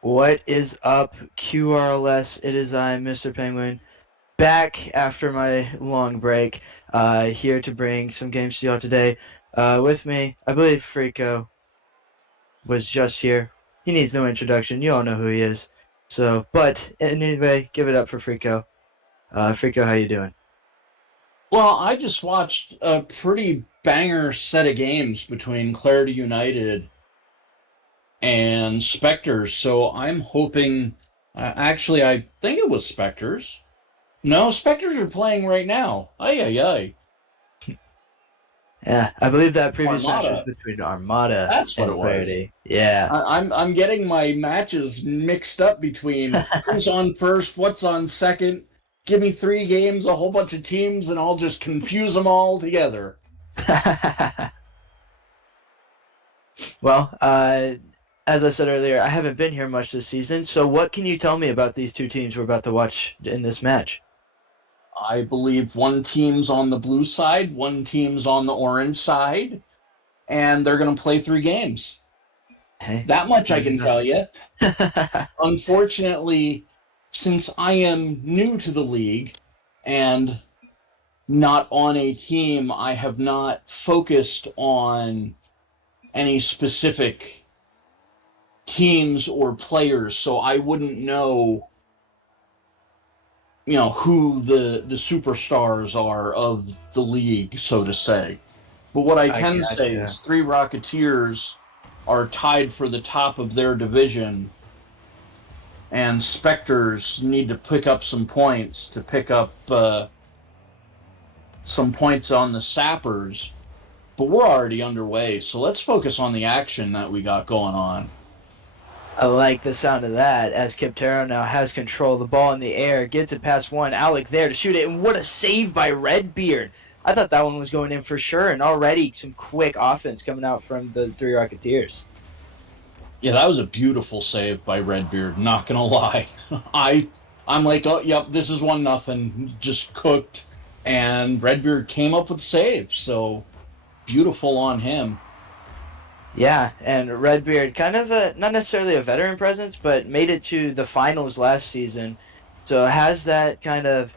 What is up, QRLS? It is I, Mr. Penguin, back after my long break, here to bring some games to y'all today. With me, I believe Frico was just here. He needs no introduction. You all know who he is. But anyway, give it up for Frico. Frico, how you doing? Well, I just watched a pretty banger set of games between Clarity United and Spectres, so I'm hoping. Actually, I think it was Spectres. No, Spectres are playing right now. Ay, ay, ay. Yeah, I believe that previous match was Armada. between Armada That's what it and was. Clarity. Yeah. I'm getting my matches mixed up between who's on first, what's on second. Give me 3 games, a whole bunch of teams, and I'll just confuse them all together. Well, as I said earlier, I haven't been here much this season. So, what can you tell me about these two teams we're about to watch in this match? I believe one team's on the blue side, one team's on the orange side, and they're going to play 3 games. Hey, That much I fair can enough. tell you. Unfortunately, since I am new to the league and not on a team, I have not focused on any specific teams or players, so I wouldn't know, who the superstars are of the league, so to say. But what I I can say gotcha. is 3 Rocketeers are tied for the top of their division, and Spectres need to pick up some points to pick up some points on the Sappers. But we're already underway, so let's focus on the action that we got going on. I like the sound of that as Kiptero now has control of the ball in the air, gets it past one. Alec there to shoot it, and what a save by Redbeard. I thought that one was going in for sure, and already some quick offense coming out from the Three Rocketeers. Yeah, that was a beautiful save by Redbeard, not gonna lie. I I'm like, oh yep, this is 1-0, just cooked. And Redbeard came up with save, so beautiful on him. Yeah, and Redbeard, kind of not necessarily a veteran presence, but made it to the finals last season, so has that kind of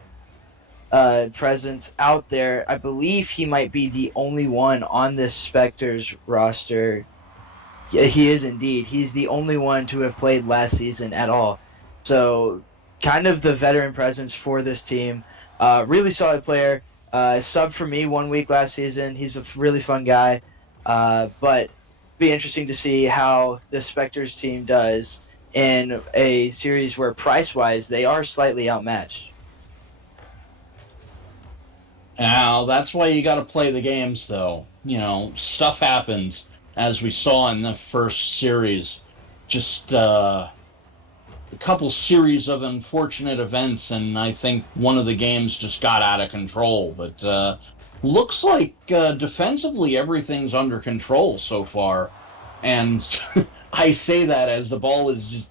presence out there. I believe he might be the only one on this Spectres roster. Yeah, he is indeed. He's the only one to have played last season at all. So, kind of the veteran presence for this team. Really solid player. Sub for me 1 week last season. He's a really fun guy. But be interesting to see how the Spectres team does in a series where price wise they are slightly outmatched. Now that's why you got to play the games, though. Stuff happens, as we saw in the first series. Just a couple series of unfortunate events, and I think one of the games just got out of control. But looks like defensively everything's under control so far, and I say that as the ball is just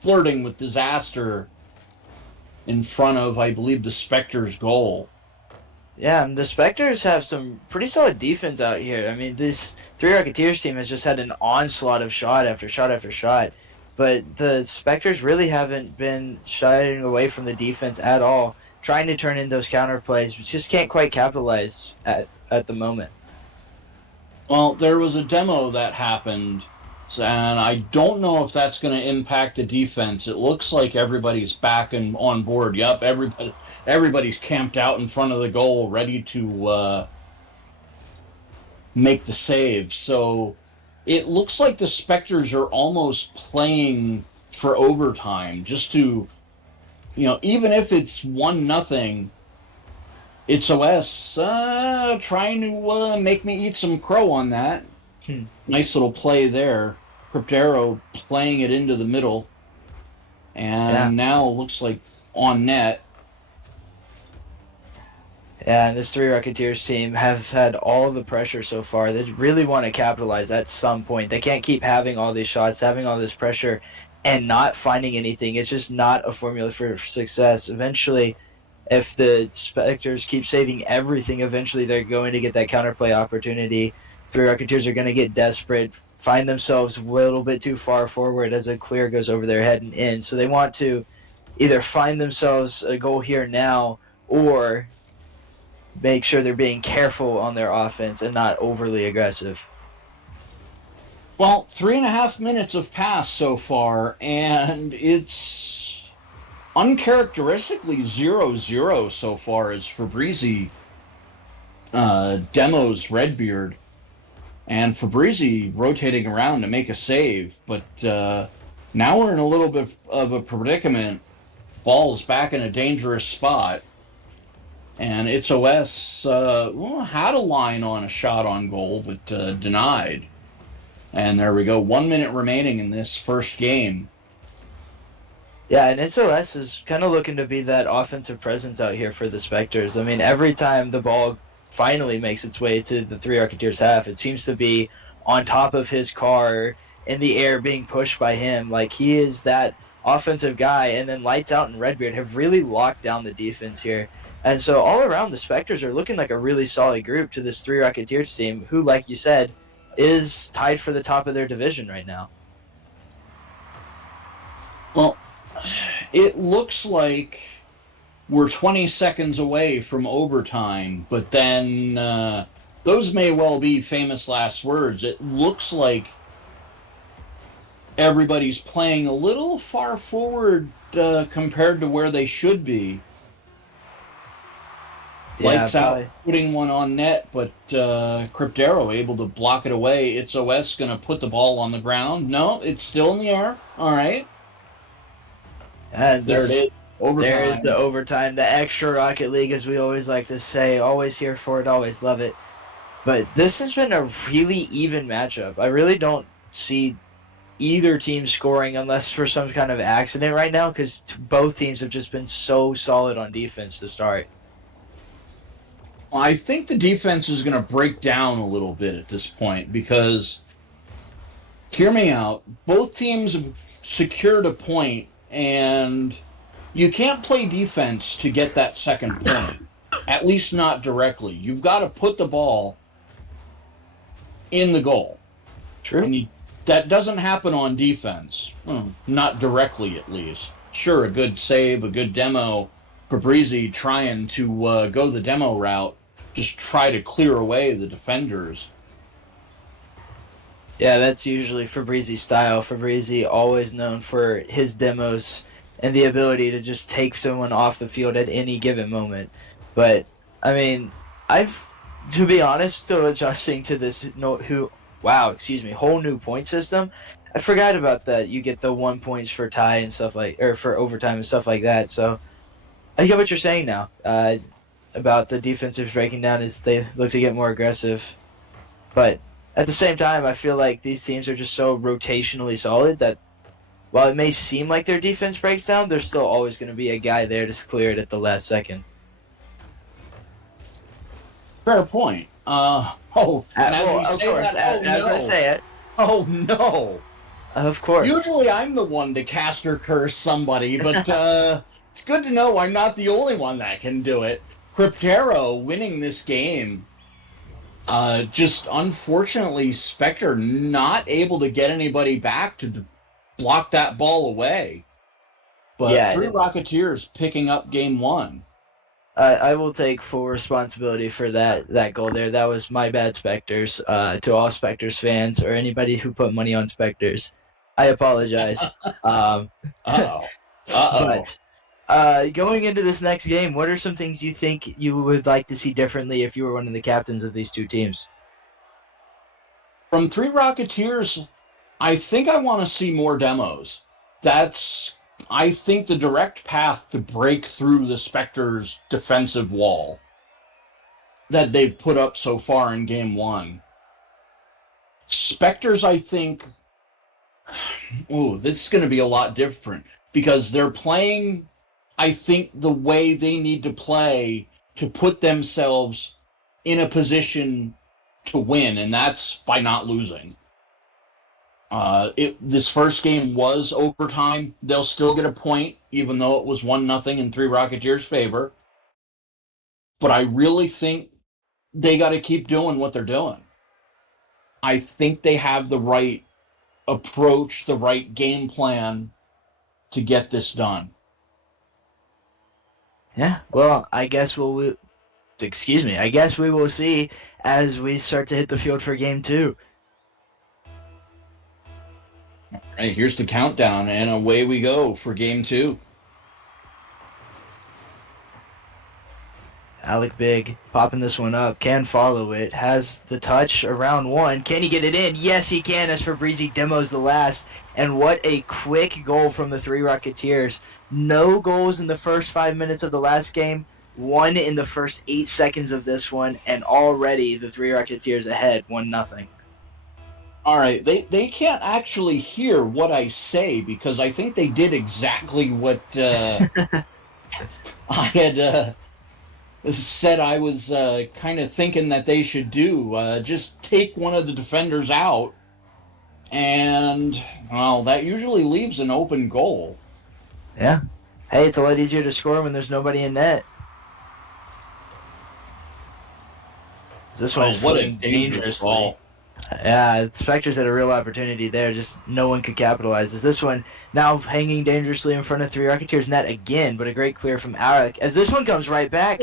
flirting with disaster in front of, I believe, the Spectres' goal. Yeah, the Spectres have some pretty solid defense out here. I mean, this Three Rocketeers team has just had an onslaught of shot after shot after shot. But the Spectres really haven't been shying away from the defense at all, trying to turn in those counter plays, but just can't quite capitalize at the moment. Well, there was a demo that happened, and I don't know if that's going to impact the defense. It looks like everybody's back and on board. Yep, everybody's camped out in front of the goal, ready to make the save. So it looks like the Spectres are almost playing for overtime, just to, even if it's 1-0. It's OS trying to make me eat some crow on that. Hmm. Nice little play there. Cryptero playing it into the middle. Yeah. And now looks like on net. Yeah, and this Three Rocketeers team have had all the pressure so far. They really want to capitalize at some point. They can't keep having all these shots, having all this pressure, and not finding anything. It's just not a formula for success. Eventually, if the Spectres keep saving everything, eventually they're going to get that counterplay opportunity. Three Rocketeers are going to get desperate. find themselves a little bit too far forward as a clear goes over their head and in. So they want to either find themselves a goal here now or make sure they're being careful on their offense and not overly aggressive. Well, 3.5 minutes have passed so far, and it's uncharacteristically 0-0 so far as Fabrizi demos Redbeard, and Fabrizi rotating around to make a save. But now we're in a little bit of a predicament. Ball's back in a dangerous spot, and it's OS had a line on a shot on goal, but denied. And there we go. 1 minute remaining in this first game. Yeah, and SOS is kind of looking to be that offensive presence out here for the Spectres. I mean, every time the ball finally makes its way to the Three Rocketeers half, it seems to be on top of his car in the air being pushed by him. Like, he is that offensive guy. And then Lights Out and Redbeard have really locked down the defense here. And so all around, the Spectres are looking like a really solid group to this Three Rocketeers team, who, like you said, is tied for the top of their division right now. Well, it looks like we're 20 seconds away from overtime, but then those may well be famous last words. It looks like everybody's playing a little far forward compared to where they should be. Lights Out putting one on net, but Cryptero able to block it away. It's OS going to put the ball on the ground. No, it's still in the air. All right. And there it is. Overtime. There is the overtime, the extra Rocket League, as we always like to say. Always here for it, always love it. But this has been a really even matchup. I really don't see either team scoring unless for some kind of accident right now, because both teams have just been so solid on defense to start. I think the defense is going to break down a little bit at this point because, hear me out, both teams have secured a point, and you can't play defense to get that second point, at least not directly. You've got to put the ball in the goal. True. And that doesn't happen on defense, not directly at least. Sure, a good save, a good demo, Fabrizi trying to go the demo route, just try to clear away the defenders. Yeah, that's usually Fabrizi's style. Fabrizi always known for his demos and the ability to just take someone off the field at any given moment. But, I mean, to be honest, still adjusting to this whole new point system. I forgot about that. You get the 1 points for tie and stuff or for overtime and stuff like that. So, I get what you're saying now about the defensive breaking down as they look to get more aggressive. But at the same time, I feel like these teams are just so rotationally solid that while it may seem like their defense breaks down, there's still always going to be a guy there to clear it at the last second. Fair point. I say it. Oh, no. Of course. Usually I'm the one to cast or curse somebody, but it's good to know I'm not the only one that can do it. Cryptero winning this game. Just unfortunately, Spectre not able to get anybody back to block that ball away. But yeah, Three Rocketeers picking up game one. I will take full responsibility for that goal there. That was my bad, Spectres. To all Spectres fans or anybody who put money on Spectres, I apologize. But going into this next game, what are some things you think you would like to see differently if you were one of the captains of these two teams? From Three Rocketeers, I think I want to see more demos. That's, I think, the direct path to break through the Spectres' defensive wall that they've put up so far in game one. Spectres, I think, this is going to be a lot different because they're playing, I think, the way they need to play to put themselves in a position to win, and that's by not losing. This first game was overtime. They'll still get a point, even though it was 1-0 in Three Rocketeers' favor. But I really think they got to keep doing what they're doing. I think they have the right approach, the right game plan to get this done. Yeah. Well, excuse me. I guess we will see as we start to hit the field for game two. All right, here's the countdown, and away we go for game two. Alec Big popping this one up, can follow it, has the touch around one. Can he get it in? Yes, he can, as Fabrizi demos the last. And what a quick goal from the three Rocketeers. No goals in the first 5 minutes of the last game, one in the first 8 seconds of this one, and already the three Rocketeers ahead, 1-0. All right, they can't actually hear what I say because I think they did exactly what I had said I was kind of thinking that they should do. Just take one of the defenders out, and, well, that usually leaves an open goal. Yeah. Hey, it's a lot easier to score when there's nobody in net. This one is What a floating dangerous dangerously. ball. Yeah, Spectres had a real opportunity there, just no one could capitalize. As this one now hanging dangerously in front of three Rocketeers net again, but a great clear from Alec. As this one comes right back,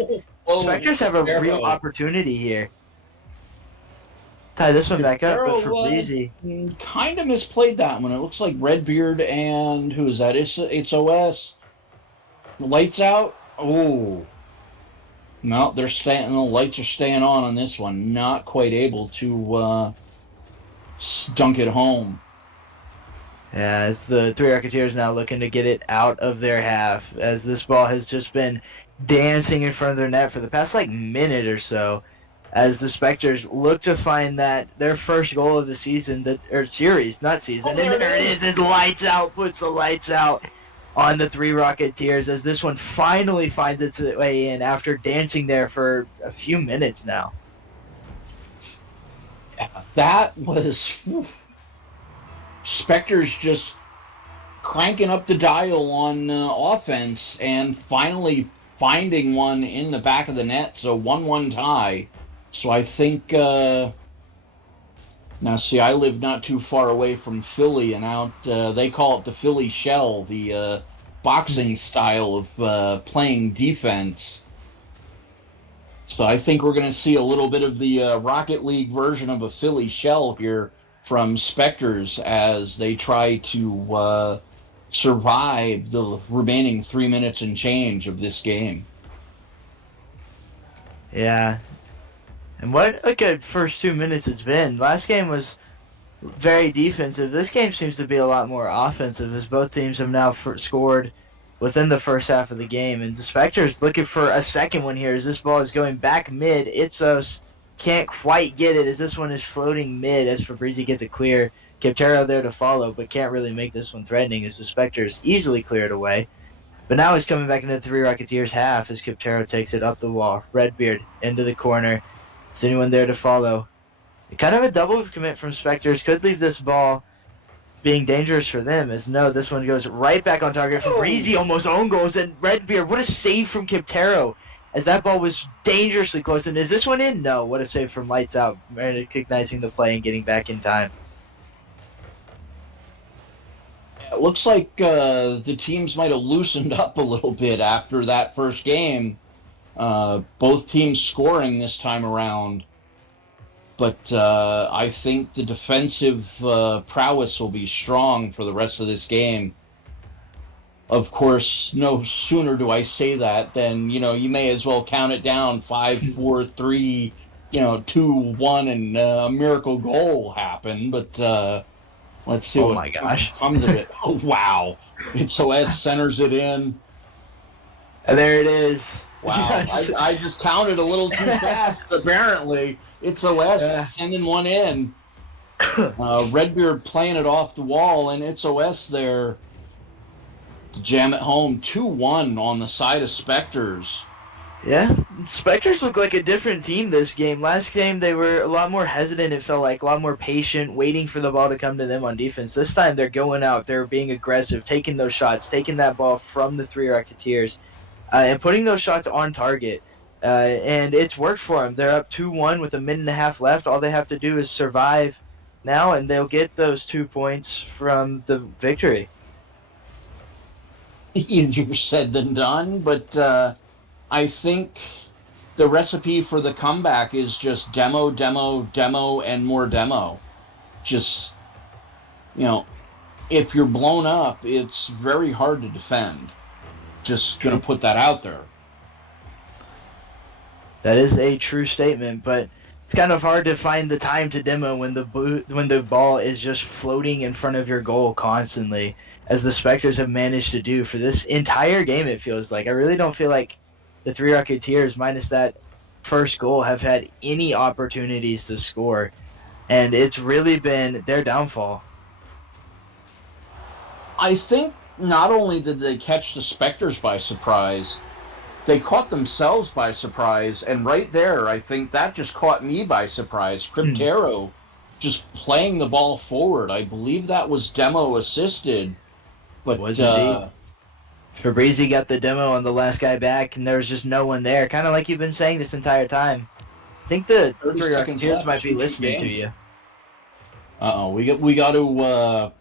Spectres have a real opportunity here. Tie this one back up, but for Breezy. Kind of misplayed that one. It looks like Redbeard and who is that? It's OS. Lights out. Oh. No, they're staying. The lights are staying on this one. Not quite able to dunk it home. Yeah, it's the three Rocketeers now looking to get it out of their half, as this ball has just been dancing in front of their net for the past minute or so, as the Spectres look to find that their first goal of the season, or series, not season, and there it is, lights out, puts the lights out on the three Rocketeers, as this one finally finds its way in after dancing there for a few minutes now. Yeah, that was Spectres just cranking up the dial on offense and finally finding one in the back of the net. So 1-1 tie. So I think now see, I live not too far away from Philly, and out they call it the Philly shell, the boxing style of playing defense. So I think we're going to see a little bit of the Rocket League version of a Philly shell here from Spectres as they try to survive the remaining 3 minutes and change of this game. Yeah. And what a good first 2 minutes it's been. Last game was very defensive. This game seems to be a lot more offensive, as both teams have now scored within the first half of the game. And the Spectres looking for a second one here as this ball is going back mid. Itzos can't quite get it as this one is floating mid as Fabrizi gets it clear. Kiptero there to follow, but can't really make this one threatening as the Spectres easily clear it away. But now he's coming back into the three Rocketeers half as Kiptero takes it up the wall. Redbeard into the corner. Is anyone there to follow? Kind of a double commit from Spectres. Could leave this ball being dangerous for them, as no, this one goes right back on target. Fabrizi almost own goals, and Redbeard, what a save from Kiptero, as that ball was dangerously close. And is this one in? No, what a save from Lights Out, recognizing the play and getting back in time. It looks like the teams might have loosened up a little bit after that first game. Both teams scoring this time around. But I think the defensive prowess will be strong for the rest of this game. Of course, no sooner do I say that than, you may as well count it down 5, 4, 3, 2, 1, and a miracle goal happen. But let's see what comes of it. Oh, wow. It's OS centers it in. And there it is. Wow, yes. I just counted a little too fast, apparently. It's OS sending one in. Redbeard playing it off the wall, and it's OS there to jam it home. 2-1 on the side of Spectres. Yeah, Spectres look like a different team this game. Last game, they were a lot more hesitant, it felt like, a lot more patient, waiting for the ball to come to them on defense. This time, they're going out, they're being aggressive, taking those shots, taking that ball from the three Rocketeers. And putting those shots on target. And it's worked for them. They're up 2-1 with a minute and a half left. All they have to do is survive now, and they'll get those 2 points from the victory. Easier said than done, but I think the recipe for the comeback is just demo, demo, demo, and more demo. Just, you know, if you're blown up, it's very hard to defend. Just going True. to put that out there. That is a true statement, but it's kind of hard to find the time to demo when the ball is just floating in front of your goal constantly, as the Spectres have managed to do for this entire game. It feels like I really don't feel like the Three Rocketeers, minus that first goal, have had any opportunities to score, and it's really been their downfall. I think not only did they catch the Spectres by surprise, they caught themselves by surprise, and right there, I think that just caught me by surprise. Cryptero just playing the ball forward. I believe that was demo assisted, but Was indeed. Fabrizi got the demo on the last guy back, and there was just no one there. Kind of like you've been saying this entire time. I think the 30 Three seconds Rocketeers left, might be 2-2 listening to game. you. We got to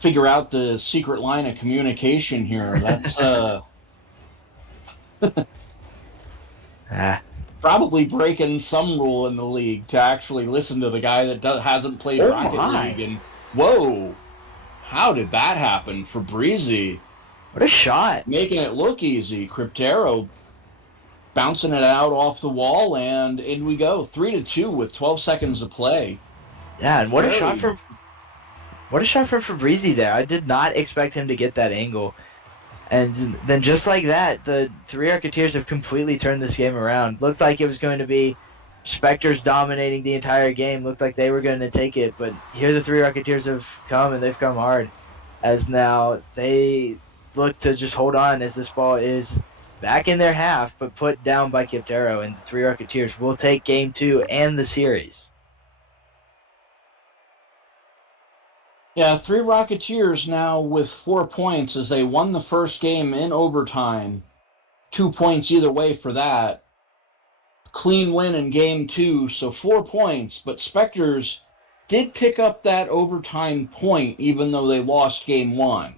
figure out the secret line of communication here. That's probably breaking some rule in the league to actually listen to the guy that hasn't played Rocket League. And whoa, how did that happen? Fabrizi, what a shot! Making it look easy. Cryptero bouncing it out off the wall, and in we go, 3-2 with 12 seconds to play. Yeah, and what a shot for Fabrizi there. I did not expect him to get that angle. And then just like that, the Three Rocketeers have completely turned this game around. Looked like it was going to be Spectres dominating the entire game. Looked like they were going to take it, but here the Three Rocketeers have come, and they've come hard. As now they look to just hold on as this ball is back in their half, but put down by Cryptero, and the Three Rocketeers will take Game 2 and the series. Yeah, Three Rocketeers now with 4 points as they won the first game in overtime. 2 points either way for that. Clean win in Game 2, so 4 points, but Spectres did pick up that overtime point even though they lost Game 1.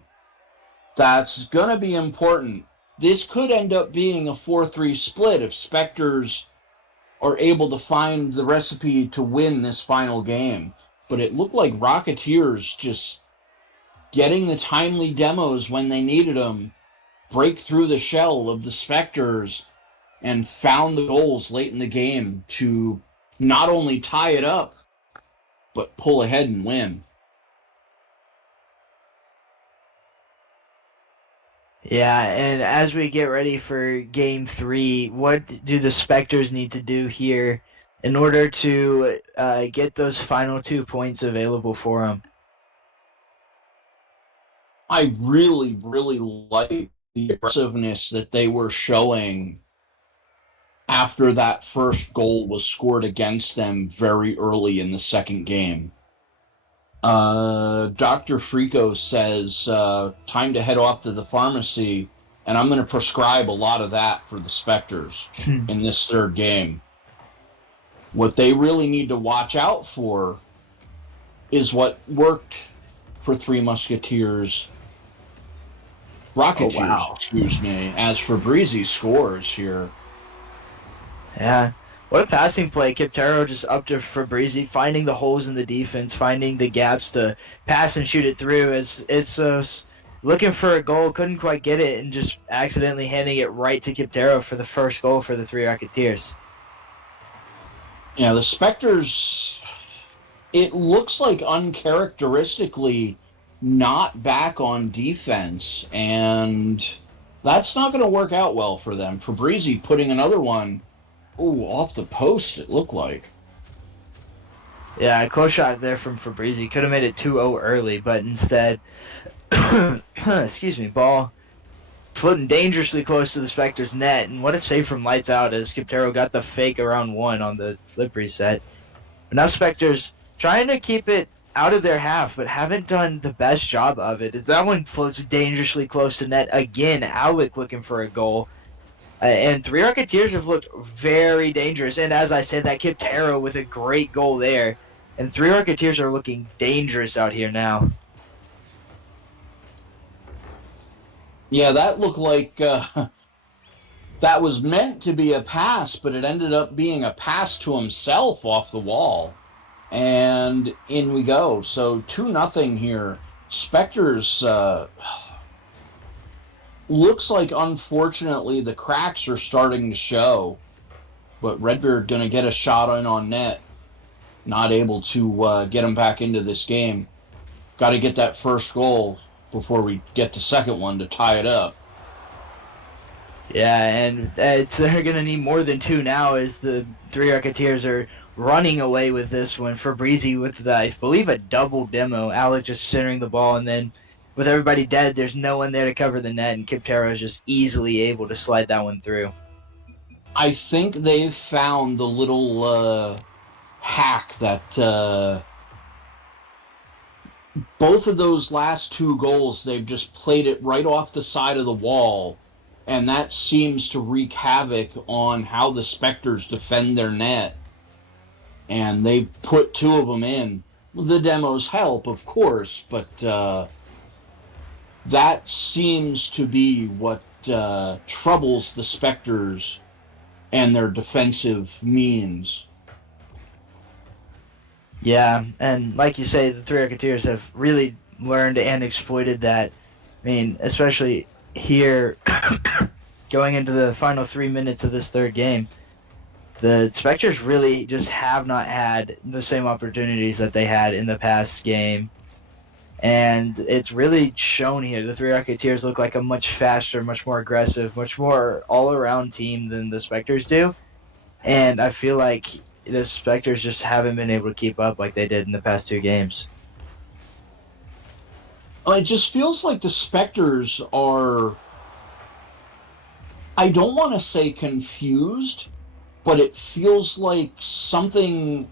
That's going to be important. This could end up being a 4-3 split if Spectres are able to find the recipe to win this final game. But it looked like Rocketeers just getting the timely demos when they needed them, break through the shell of the Spectres, and found the goals late in the game to not only tie it up, but pull ahead and win. Yeah, and as we get ready for Game 3, what do the Spectres need to do here in order to get those final 2 points available for them? I really, really like the aggressiveness that they were showing after that first goal was scored against them very early in the second game. Dr. Frico says, time to head off to the pharmacy, and I'm going to prescribe a lot of that for the Spectres in this third game. What they really need to watch out for is what worked for Three Musketeers. Rocketeers, excuse me, as Fabrizi scores here. Yeah. What a passing play. Cryptero just up to Fabrizi, finding the holes in the defense, finding the gaps to pass and shoot it through. It's looking for a goal, couldn't quite get it, and just accidentally handing it right to Cryptero for the first goal for the Three Rocketeers. Yeah, the Spectres, it looks like uncharacteristically not back on defense, and that's not going to work out well for them. Fabrizi putting another one, off the post, it looked like. Yeah, a close shot there from Fabrizi. Could have made it 2-0 early, but instead, excuse me, ball floating dangerously close to the Spectres' net, and what a save from Lights Out as Cryptero got the fake around 1 on the flip reset. But now Spectres trying to keep it out of their half, but haven't done the best job of it, as that one floats dangerously close to net again. Alec looking for a goal. And Three Rocketeers have looked very dangerous, and as I said, that Cryptero with a great goal there. And 3 Rocketeers are looking dangerous out here now. Yeah, that looked like that was meant to be a pass, but it ended up being a pass to himself off the wall. And in we go. So 2-0 here. Spectres looks like, unfortunately, the cracks are starting to show. But Redbeard going to get a shot in on net. Not able to get him back into this game. Got to get that first goal before we get the second one to tie it up. Yeah, and they're going to need more than 2 now as the 3 Rocketeers are running away with this one. Fabrizi with, I believe, a double demo. Alec just centering the ball, and then with everybody dead, there's no one there to cover the net, and Kiptero is just easily able to slide that one through. I think they've found the little hack that both of those last 2 goals, they've just played it right off the side of the wall, and that seems to wreak havoc on how the Spectres defend their net. And they put 2 of them in. The demos help, of course, but that seems to be what troubles the Spectres and their defensive means. Yeah, and like you say, the 3 Rocketeers have really learned and exploited that. I mean, especially here, going into the final 3 minutes of this third game, the Spectres really just have not had the same opportunities that they had in the past game. And it's really shown here. The 3 Rocketeers look like a much faster, much more aggressive, much more all-around team than the Spectres do. And I feel like the Spectres just haven't been able to keep up like they did in the past 2 games. It just feels like the Spectres are, I don't want to say confused, but it feels like something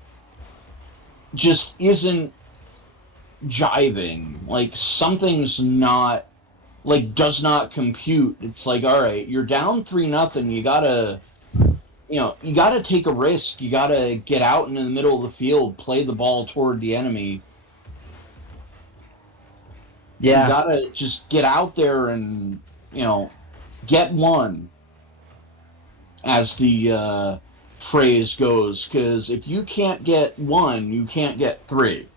just isn't jiving. Like something's not, like, does not compute. It's like, all right, you're down 3-0. You gotta take a risk. You gotta get out into the middle of the field, play the ball toward the enemy. Yeah. You gotta just get out there and, get one, as the phrase goes. Because if you can't get 1, you can't get 3.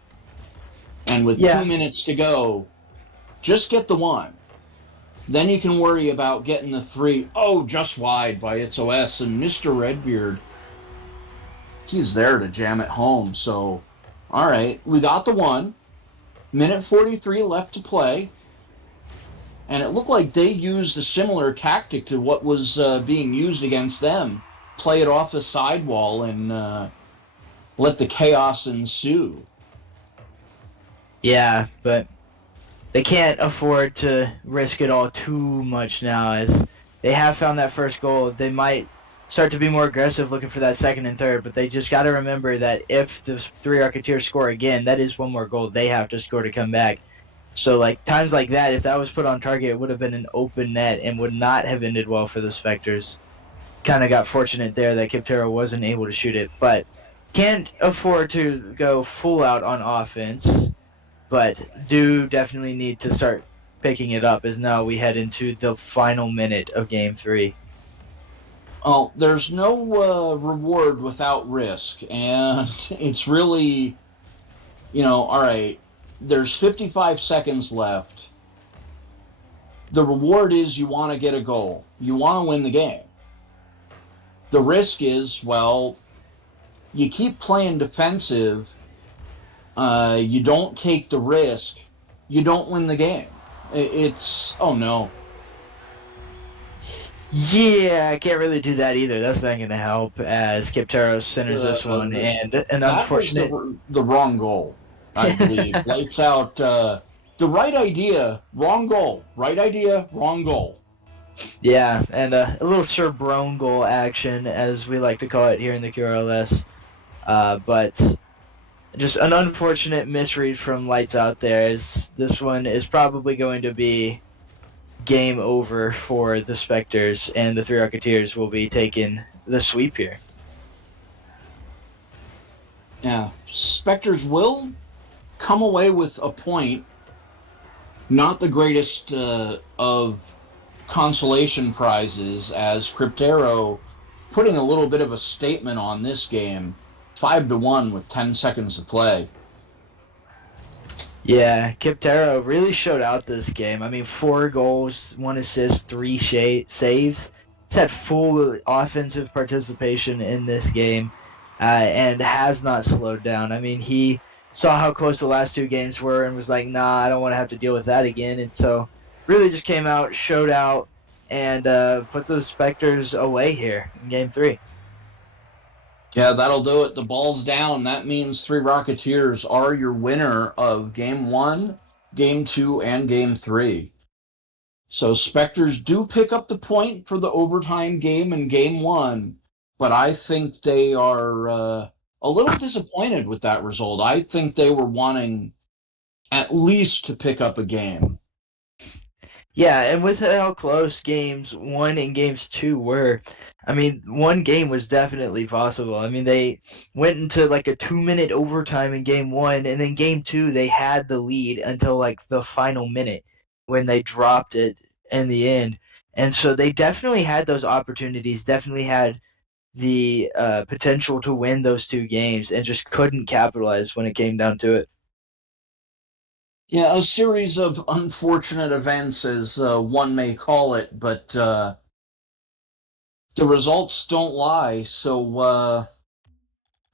And with 2 minutes to go, just get the 1. Then you can worry about getting the 3. Oh, just wide by its OS. And Mr. Redbeard, he's there to jam it home. So, all right, we got the 1. Minute 43 left to play. And it looked like they used a similar tactic to what was being used against them. Play it off the sidewall and let the chaos ensue. Yeah, but they can't afford to risk it all too much now, as they have found that first goal. They might start to be more aggressive looking for that second and third, but they just got to remember that if the 3 Rocketeers score again, that is one more goal they have to score to come back. So, like, times like that, if that was put on target, it would have been an open net and would not have ended well for the Spectres. Kind of got fortunate there that Kiptero wasn't able to shoot it, but can't afford to go full out on offense, but do definitely need to start picking it up as now we head into the final minute of Game 3. Oh, there's no reward without risk, and it's really, all right, there's 55 seconds left. The reward is you want to get a goal. You want to win the game. The risk is, well, you keep playing defensive, you don't take the risk, you don't win the game. It's, oh no. Yeah, I can't really do that either. That's not going to help as Kiptero centers this one, and an unfortunate... That was the wrong goal, I believe. Lights out, the right idea, wrong goal. Right idea, wrong goal. Yeah, and a little Sherbrone goal action, as we like to call it here in the QRLS. But just an unfortunate misread from Lights Out there. As this one is probably going to be game over for the Spectres, and the 3 Rocketeers will be taking the sweep here. Yeah, Spectres will come away with a point. Not the greatest of consolation prizes, as Cryptero putting a little bit of a statement on this game, 5-1 with 10 seconds to play. Yeah, Kiptero really showed out this game. I mean, 4 goals, 1 assist, saves. He's had full offensive participation in this game, and has not slowed down. I mean, he saw how close the last 2 games were and was like, "Nah, I don't want to have to deal with that again." And so, really, just came out, showed out, and put the Spectres away here in Game 3. Yeah, that'll do it. The ball's down. That means Three Rocketeers are your winner of Game 1, Game 2, and Game 3. So Spectres do pick up the point for the overtime game in Game 1, but I think they are a little disappointed with that result. I think they were wanting at least to pick up a game. Yeah, and with how close games 1 and games 2 were, I mean, one game was definitely possible. I mean, they went into like a 2 minute overtime in game 1, and then game 2, they had the lead until like the final minute when they dropped it in the end. And so they definitely had those opportunities, definitely had the potential to win those 2 games, and just couldn't capitalize when it came down to it. Yeah, a series of unfortunate events, as one may call it, but the results don't lie. So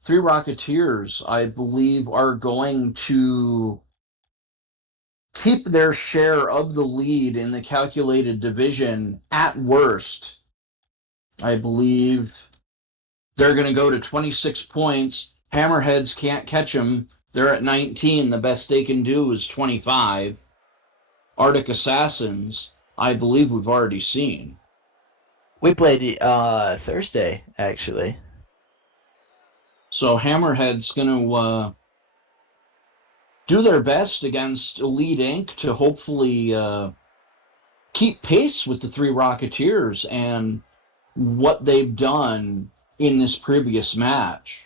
Three Rocketeers, I believe, are going to keep their share of the lead in the calculated division at worst. I believe they're going to go to 26 points. Hammerheads can't catch them. They're at 19. The best they can do is 25. Arctic Assassins, I believe we've already seen. We played Thursday, actually. So Hammerhead's going to do their best against Elite Inc. to hopefully keep pace with the Three Rocketeers and what they've done in this previous match.